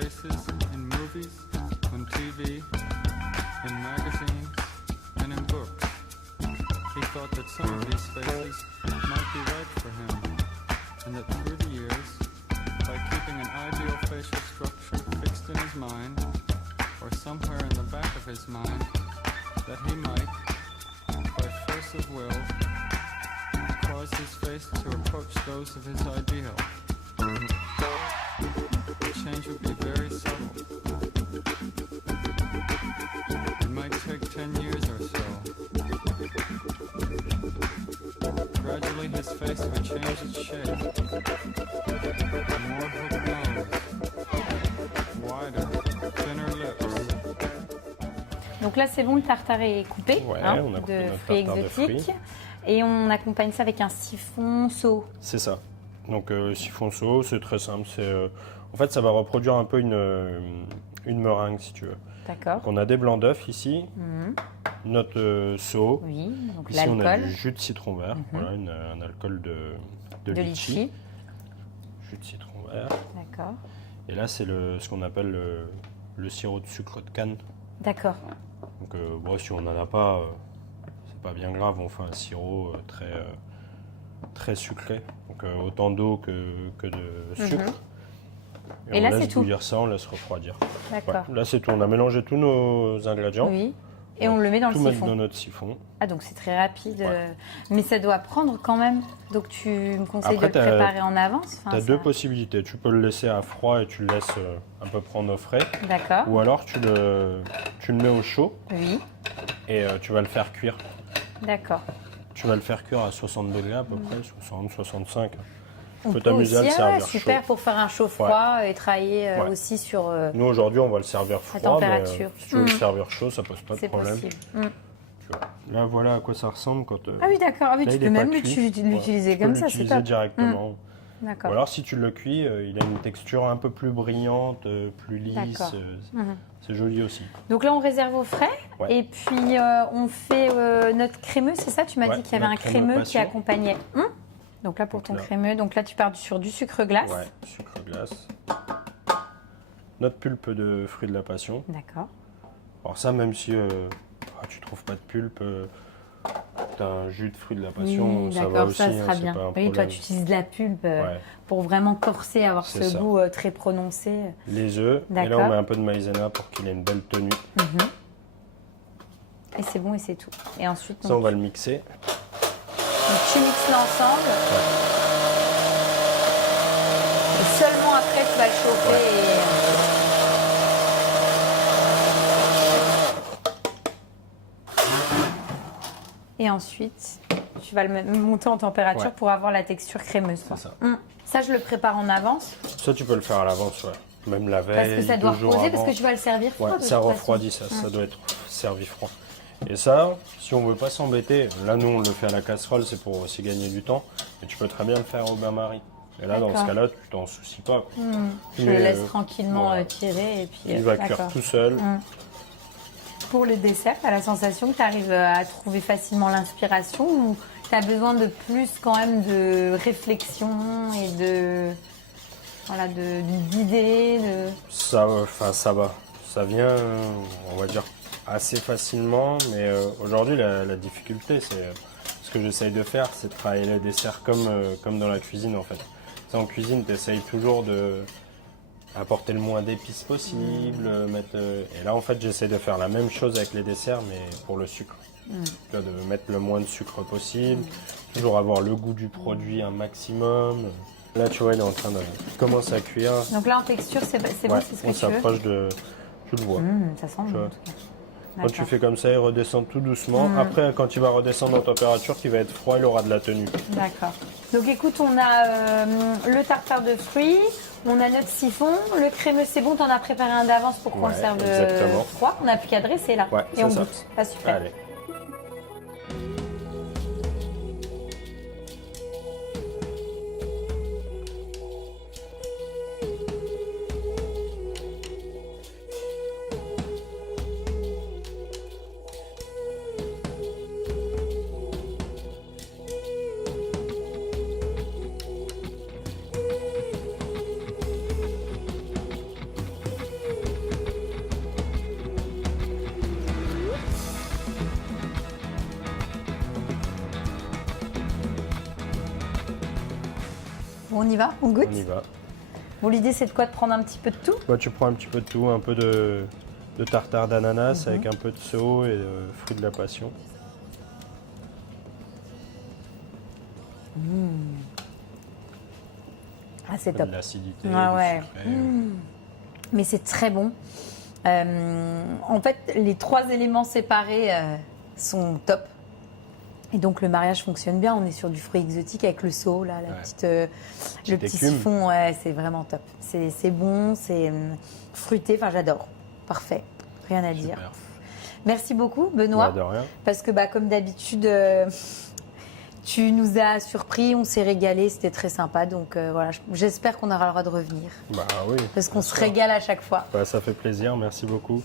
faces in movies, on TV, in magazines, and in books. He thought that some of these faces might be right for him, and that through the years, by keeping an ideal facial structure fixed in his mind, or somewhere in the back of his mind, that he might, by force of will, cause his face to approach those of his ideal. The change would be very subtle. It might take 10 years or so. Gradually his face would change its shape. More hooked nose, wider, thinner lips. Donc là c'est bon, le tartare est coupé, Ouais, hein, on a coupé de notre fruits tartare de exotiques. fruits. Et on accompagne ça avec un siphon saut. C'est ça. Donc siphon sauce, c'est très simple. En fait, ça va reproduire un peu une meringue, si tu veux. D'accord. Donc, on a des blancs d'œufs ici, notre seau. Oui, donc Ici, on a l'alcool. du jus de citron vert, voilà, un alcool de De litchi. litchi. Jus de citron vert. D'accord. Et là, c'est ce qu'on appelle le sirop de sucre de canne. D'accord. Donc, bon, si on n'en a pas, c'est pas bien grave. On fait un sirop très sucré. Donc, autant d'eau que de sucre. Et on là, laisse c'est tout. bouillir ça, on laisse refroidir. D'accord. Ouais, là, c'est tout. On a mélangé tous nos ingrédients. Oui. Et on le met dans le Tout mettre siphon. dans notre siphon. Ah, donc c'est très rapide. Ouais. Mais ça doit prendre quand même. Donc tu me conseilles Après, de le préparer en avance. Tu as deux possibilités. Tu peux le laisser à froid et tu le laisses à peu près au frais. D'accord. Ou alors, tu le mets au chaud Oui. et tu vas le faire cuire. D'accord. Tu vas le faire cuire à 60 degrés à peu près, 60, 65. Tu On peux peut t'amuser à le aussi, servir super chaud. pour faire un chaud-froid et travailler Ouais. aussi sur Nous, aujourd'hui, on va le servir froid. température. Mais, si tu veux le servir chaud, ça pose pas de c'est problème. possible. Tu vois. Là, voilà à quoi ça ressemble quand. Ah oui, d'accord. Ah oui, là, tu il peux est pas même cuit. l'utiliser Tu peux comme ça, c'est l'utiliser top. directement. Ou D'accord. alors, si tu le cuis, il a une texture un peu plus brillante, plus lisse. D'accord. C'est joli aussi. Donc là, on réserve au frais. Ouais. Et puis, on fait notre crémeux, c'est ça? Tu m'as Ouais, dit qu'il y avait un notre crémeux crémeux qui passion. accompagnait. Donc là, pour Donc ton là. crémeux, donc là, tu pars sur du sucre glace. Ouais, sucre glace. Notre pulpe de fruits de la passion. D'accord. Alors ça, même si tu trouves pas de pulpe, tu as un jus de fruits de la passion, Oui, ça va d'accord, aussi, ça sera c'est bien. pas un Oui, toi, problème. tu utilises de la pulpe Ouais. pour vraiment corser, avoir C'est ce ça. goût très prononcé. Les œufs, et là D'accord. on met un peu de maïzena pour qu'il ait une belle tenue. Et c'est bon et c'est tout. Et ensuite, Ça, donc, on va le mixer. donc, tu mixes l'ensemble. Et seulement après, tu vas le chauffer. Et ensuite, tu vas le monter en température Ouais. pour avoir la texture crémeuse. quoi. C'est ça. Ça, je le prépare en avance. Ça, tu peux le faire à l'avance, ouais. Même la veille, Parce que ça doit 2 jours reposer, parce avant. que tu vas le servir froid. Ouais, de ça toute façon. refroidit, ça doit être servi froid. Et ça, si on veut pas s'embêter, là nous on le fait à la casserole, c'est pour aussi gagner du temps, mais tu peux très bien le faire au bain-marie. Et là, dans ce D'accord. cas-là, tu t'en soucies pas. Quoi. Je Mais, le laisse tranquillement voilà. tirer. Et puis, Il va cuire d'accord. tout seul. Pour le dessert, tu as la sensation que tu arrives à trouver facilement l'inspiration ou tu as besoin de plus quand même de réflexion et d'idées Ça va. Ça vient, on va dire, assez facilement, mais aujourd'hui, la difficulté, c'est ce que j'essaye de faire, c'est de travailler les desserts comme dans la cuisine, en fait. Tu sais, en cuisine, tu essayes toujours de apporter le moins d'épices possible, et là, en fait, j'essaie de faire la même chose avec les desserts, mais pour le sucre. Tu vois, de mettre le moins de sucre possible, toujours avoir le goût du produit un maximum. Là, tu vois, il est en train de commencer à cuire. Donc là, en texture, c'est bon, Ouais, c'est ce on que tu veux. s'approche de... Tu le vois. Ça sent Tu bon, vois. en tout cas. Quand tu D'accord. fais comme ça, il redescend tout doucement. Après, quand il va redescendre en température, qu'il va être froid, il aura de la tenue. D'accord. Donc écoute, on a le tartare de fruits, on a notre siphon, le crémeux, c'est bon, t'en as préparé un d'avance pour qu'on le Ouais, serve exactement. froid. On n'a plus qu'à dresser là. Ouais, et c'est on ça. goûte. Pas super. Allez. On y va? On goûte? On y va. Bon, l'idée, c'est de quoi? De prendre un petit peu de tout? Bah, tu prends un petit peu de tout, un peu de tartare d'ananas avec un peu de seau et de fruits de la passion. Ah, c'est De top. l'acidité, Ah du ouais. sucré. Mais c'est très bon. En fait, les 3 éléments séparés sont top. Et donc, le mariage fonctionne bien. On est sur du fruit exotique avec le seau, là, le petit écume. siphon. Ouais, c'est vraiment top. C'est bon, c'est fruité. Enfin, j'adore. Parfait. Rien à dire. Super. Merci beaucoup, Benoît. Bah, de rien. Parce que, comme d'habitude, tu nous as surpris, on s'est régalé, c'était très sympa. Donc voilà, j'espère qu'on aura le droit de revenir. Bah oui. Parce qu'on bien se sûr. régale à chaque fois. Bah, ça fait plaisir, merci beaucoup.